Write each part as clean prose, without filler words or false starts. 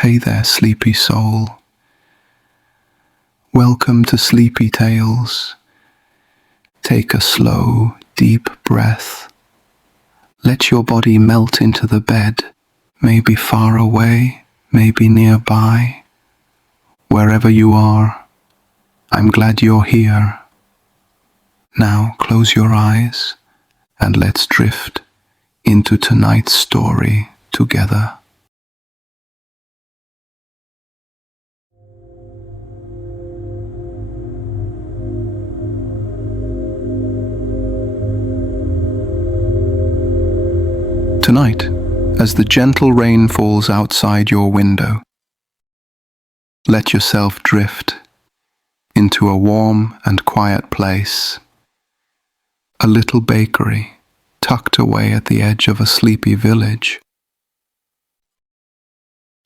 Hey there, sleepy soul. Welcome to Sleepy Tales. Take a slow, deep breath. Let your body melt into the bed, maybe far away, maybe nearby. Wherever you are, I'm glad you're here. Now close your eyes and let's drift into tonight's story together. Tonight, as the gentle rain falls outside your window, let yourself drift into a warm and quiet place, a little bakery tucked away at the edge of a sleepy village.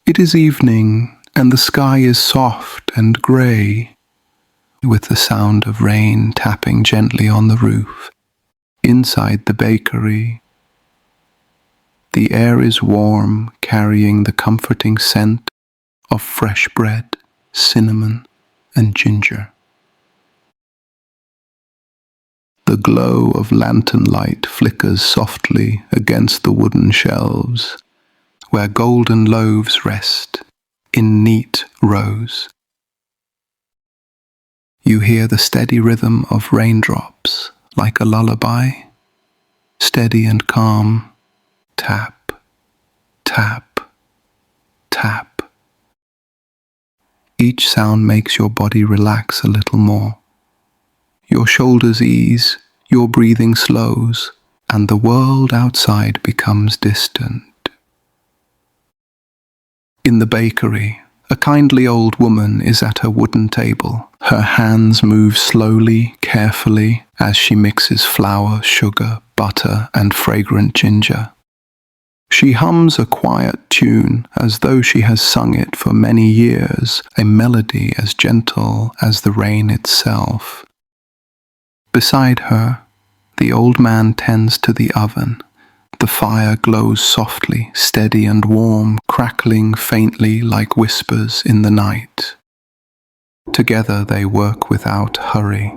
It is evening and the sky is soft and grey, with the sound of rain tapping gently on the roof. Inside the bakery, the air is warm, carrying the comforting scent of fresh bread, cinnamon, and ginger. The glow of lantern light flickers softly against the wooden shelves, where golden loaves rest in neat rows. You hear the steady rhythm of raindrops like a lullaby, steady and calm. Tap, tap, tap. Each sound makes your body relax a little more. Your shoulders ease, your breathing slows, and the world outside becomes distant. In the bakery, a kindly old woman is at her wooden table. Her hands move slowly, carefully, as she mixes flour, sugar, butter, and fragrant ginger. She hums a quiet tune as though she has sung it for many years, a melody as gentle as the rain itself. Beside her, the old man tends to the oven. The fire glows softly, steady and warm, crackling faintly like whispers in the night. Together they work without hurry,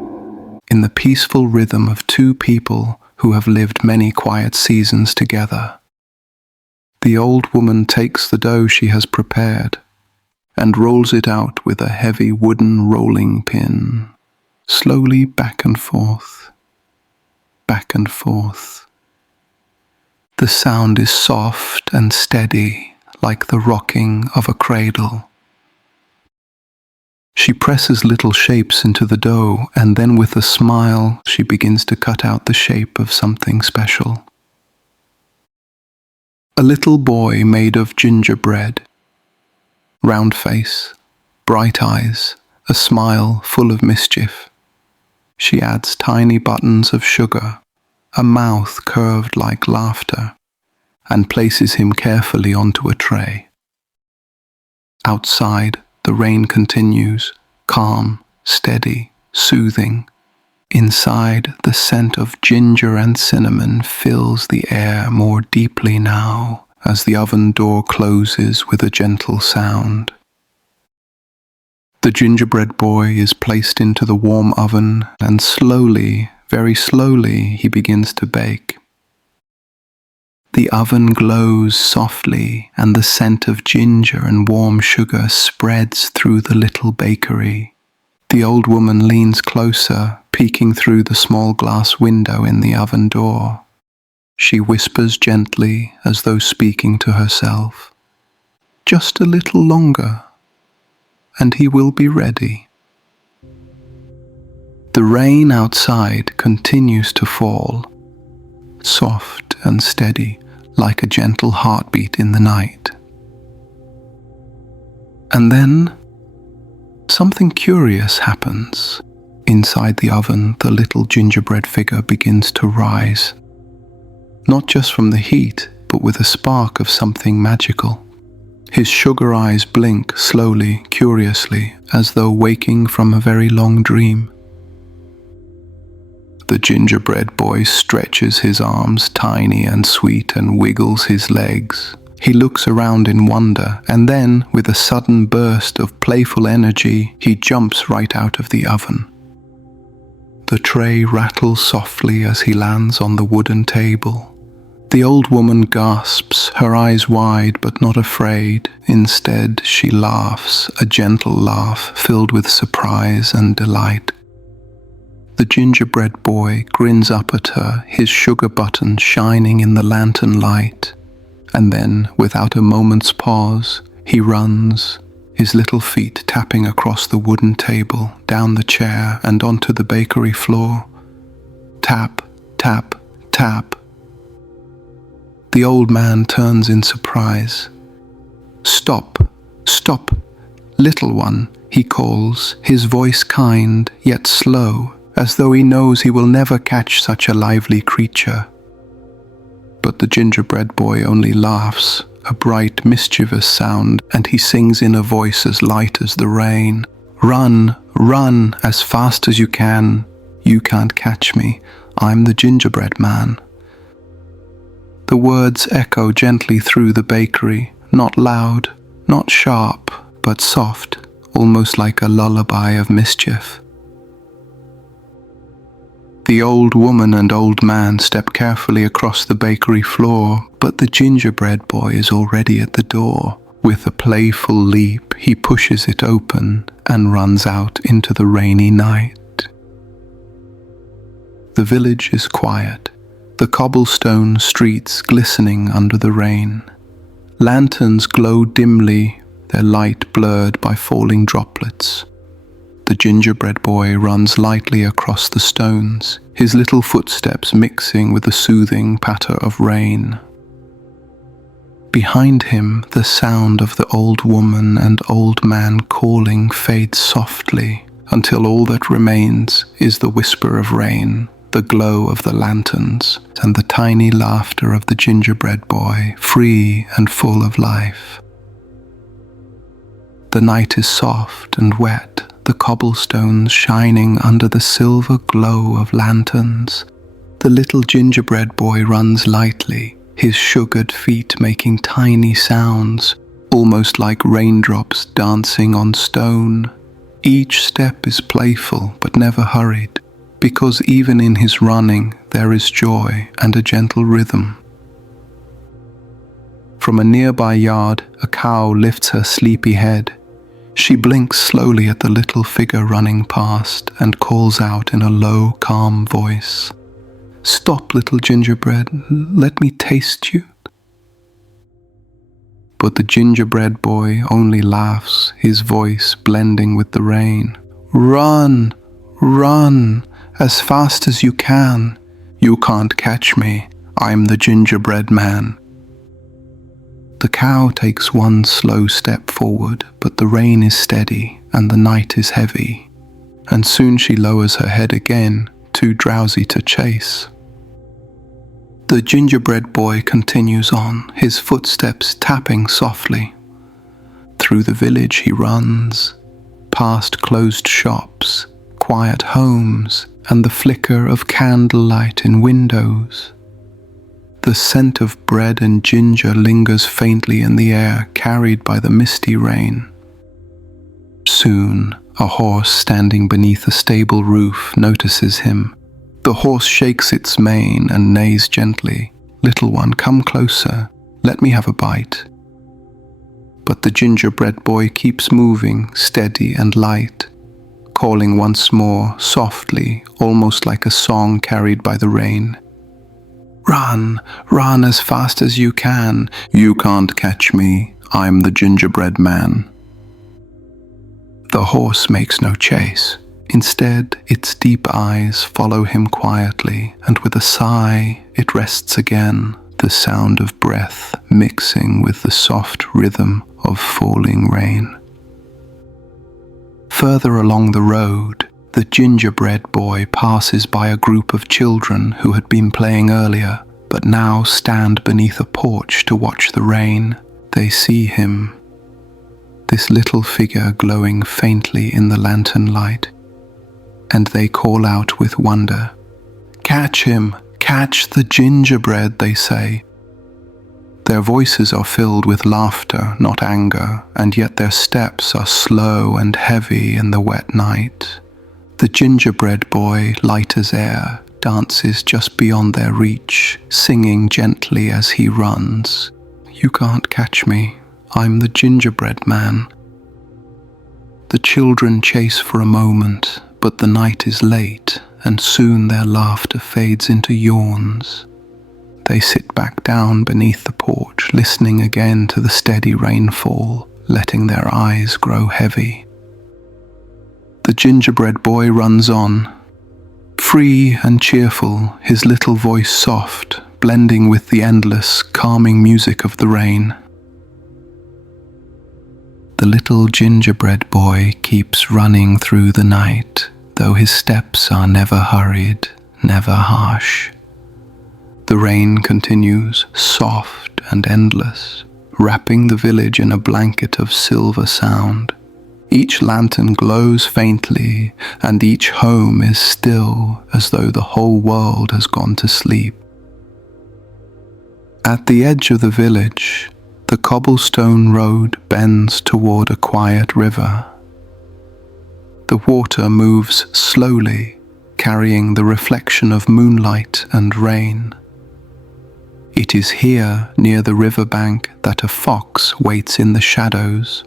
in the peaceful rhythm of two people who have lived many quiet seasons together. The old woman takes the dough she has prepared and rolls it out with a heavy wooden rolling pin, slowly back and forth, back and forth. The sound is soft and steady, like the rocking of a cradle. She presses little shapes into the dough, and then with a smile she begins to cut out the shape of something special. A little boy made of gingerbread. Round face, bright eyes, a smile full of mischief. She adds tiny buttons of sugar, a mouth curved like laughter, and places him carefully onto a tray. Outside, the rain continues, calm, steady, soothing. Inside, the scent of ginger and cinnamon fills the air more deeply now as the oven door closes with a gentle sound. The gingerbread boy is placed into the warm oven and slowly, very slowly, he begins to bake. The oven glows softly and the scent of ginger and warm sugar spreads through the little bakery. The old woman leans closer, peeking through the small glass window in the oven door. She whispers gently as though speaking to herself. Just a little longer, and he will be ready. The rain outside continues to fall, soft and steady, like a gentle heartbeat in the night. And then, something curious happens. Inside the oven, the little gingerbread figure begins to rise. Not just from the heat, but with a spark of something magical. His sugar eyes blink slowly, curiously, as though waking from a very long dream. The gingerbread boy stretches his arms tiny and sweet and wiggles his legs. He looks around in wonder, and then, with a sudden burst of playful energy, he jumps right out of the oven. The tray rattles softly as he lands on the wooden table. The old woman gasps, her eyes wide but not afraid. Instead, she laughs, a gentle laugh filled with surprise and delight. The gingerbread boy grins up at her, his sugar button shining in the lantern light. And then, without a moment's pause, he runs, his little feet tapping across the wooden table, down the chair and onto the bakery floor. Tap, tap, tap. The old man turns in surprise. "Stop, stop, little one," he calls, his voice kind yet slow, as though he knows he will never catch such a lively creature. But the gingerbread boy only laughs, a bright, mischievous sound, and he sings in a voice as light as the rain. "Run, run, as fast as you can. You can't catch me. I'm the gingerbread man." The words echo gently through the bakery, not loud, not sharp, but soft, almost like a lullaby of mischief. The old woman and old man step carefully across the bakery floor, but the gingerbread boy is already at the door. With a playful leap, he pushes it open and runs out into the rainy night. The village is quiet, the cobblestone streets glistening under the rain. Lanterns glow dimly, their light blurred by falling droplets. The gingerbread boy runs lightly across the stones, his little footsteps mixing with the soothing patter of rain. Behind him, the sound of the old woman and old man calling fades softly, until all that remains is the whisper of rain, the glow of the lanterns, and the tiny laughter of the gingerbread boy, free and full of life. The night is soft and wet, the cobblestones shining under the silver glow of lanterns. The little gingerbread boy runs lightly, his sugared feet making tiny sounds, almost like raindrops dancing on stone. Each step is playful but never hurried, because even in his running there is joy and a gentle rhythm. From a nearby yard, a cow lifts her sleepy head. She blinks slowly at the little figure running past and calls out in a low, calm voice, "Stop, little gingerbread, let me taste you." But the gingerbread boy only laughs, his voice blending with the rain. "Run, run, as fast as you can. You can't catch me. I'm the gingerbread man." The cow takes one slow step forward, but the rain is steady and the night is heavy, and soon she lowers her head again, too drowsy to chase. The gingerbread boy continues on, his footsteps tapping softly. Through the village he runs, past closed shops, quiet homes, and the flicker of candlelight in windows. The scent of bread and ginger lingers faintly in the air, carried by the misty rain. Soon, a horse standing beneath a stable roof notices him. The horse shakes its mane and neighs gently. "Little one, come closer. Let me have a bite." But the gingerbread boy keeps moving, steady and light, calling once more, softly, almost like a song carried by the rain. "Run, run as fast as you can. You can't catch me. I'm the gingerbread man." The horse makes no chase. Instead, its deep eyes follow him quietly, and with a sigh, it rests again, the sound of breath mixing with the soft rhythm of falling rain. Further along the road, the gingerbread boy passes by a group of children who had been playing earlier, but now stand beneath a porch to watch the rain. They see him, this little figure glowing faintly in the lantern light, and they call out with wonder. "Catch him! Catch the gingerbread," they say. Their voices are filled with laughter, not anger, and yet their steps are slow and heavy in the wet night. The gingerbread boy, light as air, dances just beyond their reach, singing gently as he runs. You can't catch me, I'm the gingerbread man. The children chase for a moment, but the night is late, and soon their laughter fades into yawns. They sit back down beneath the porch, listening again to the steady rainfall, letting their eyes grow heavy. The gingerbread boy runs on, free and cheerful, his little voice soft, blending with the endless, calming music of the rain. The little gingerbread boy keeps running through the night, though his steps are never hurried, never harsh. The rain continues, soft and endless, wrapping the village in a blanket of silver sound. Each lantern glows faintly, and each home is still, as though the whole world has gone to sleep. At the edge of the village, the cobblestone road bends toward a quiet river. The water moves slowly, carrying the reflection of moonlight and rain. It is here, near the riverbank, that a fox waits in the shadows.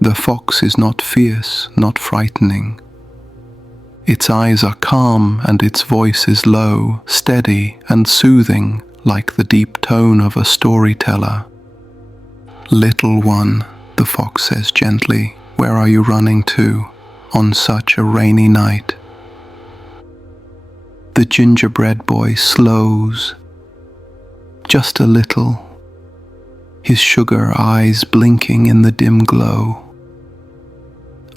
The fox is not fierce, not frightening. Its eyes are calm and its voice is low, steady and soothing, like the deep tone of a storyteller. Little one, the fox says gently, where are you running to, on such a rainy night? The gingerbread boy slows, just a little, his sugar eyes blinking in the dim glow.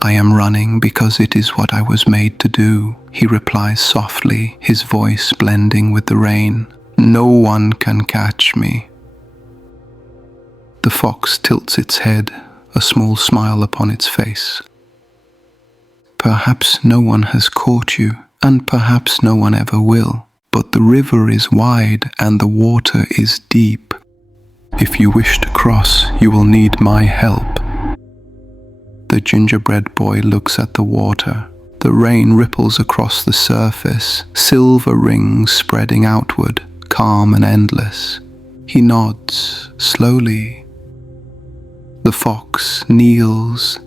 I am running because it is what I was made to do, he replies softly, his voice blending with the rain. No one can catch me. The fox tilts its head, a small smile upon its face. Perhaps no one has caught you, and perhaps no one ever will. But the river is wide and the water is deep. If you wish to cross, you will need my help. The gingerbread boy looks at the water. The rain ripples across the surface, silver rings spreading outward, calm and endless. He nods, slowly. The fox kneels,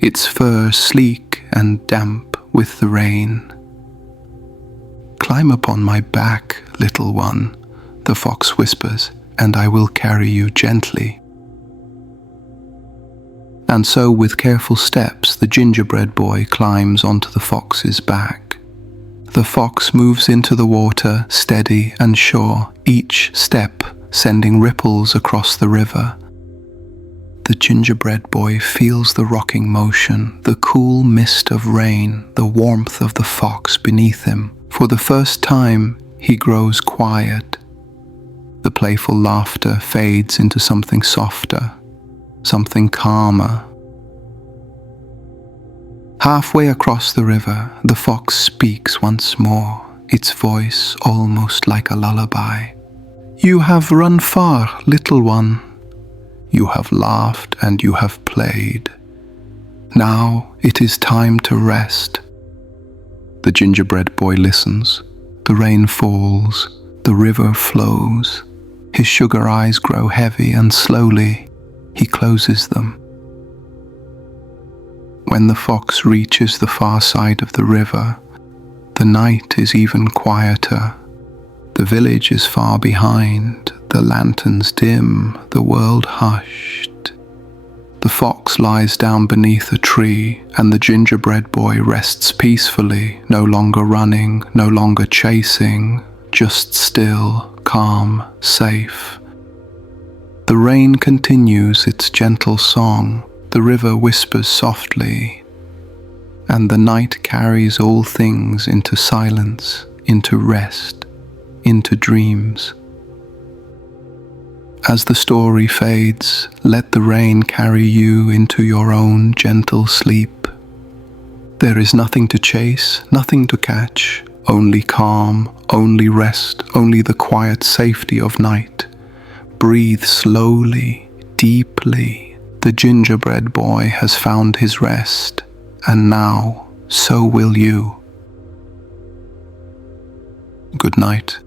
its fur sleek and damp with the rain. Climb upon my back, little one, the fox whispers, and I will carry you gently. And so with careful steps, the gingerbread boy climbs onto the fox's back. The fox moves into the water, steady and sure, each step sending ripples across the river. The gingerbread boy feels the rocking motion, the cool mist of rain, the warmth of the fox beneath him. For the first time, he grows quiet. The playful laughter fades into something softer, something calmer. Halfway across the river, the fox speaks once more, its voice almost like a lullaby. You have run far, little one. You have laughed and you have played. Now it is time to rest. The gingerbread boy listens. The rain falls. The river flows. His sugar eyes grow heavy and slowly he closes them. When the fox reaches the far side of the river, the night is even quieter. The village is far behind, the lanterns dim, the world hushed. The fox lies down beneath a tree, and the gingerbread boy rests peacefully, no longer running, no longer chasing, just still, calm, safe. The rain continues its gentle song, the river whispers softly, and the night carries all things into silence, into rest, into dreams. As the story fades, let the rain carry you into your own gentle sleep. There is nothing to chase, nothing to catch, only calm, only rest, only the quiet safety of night. Breathe slowly, deeply. The gingerbread boy has found his rest, and now so will you. Good night.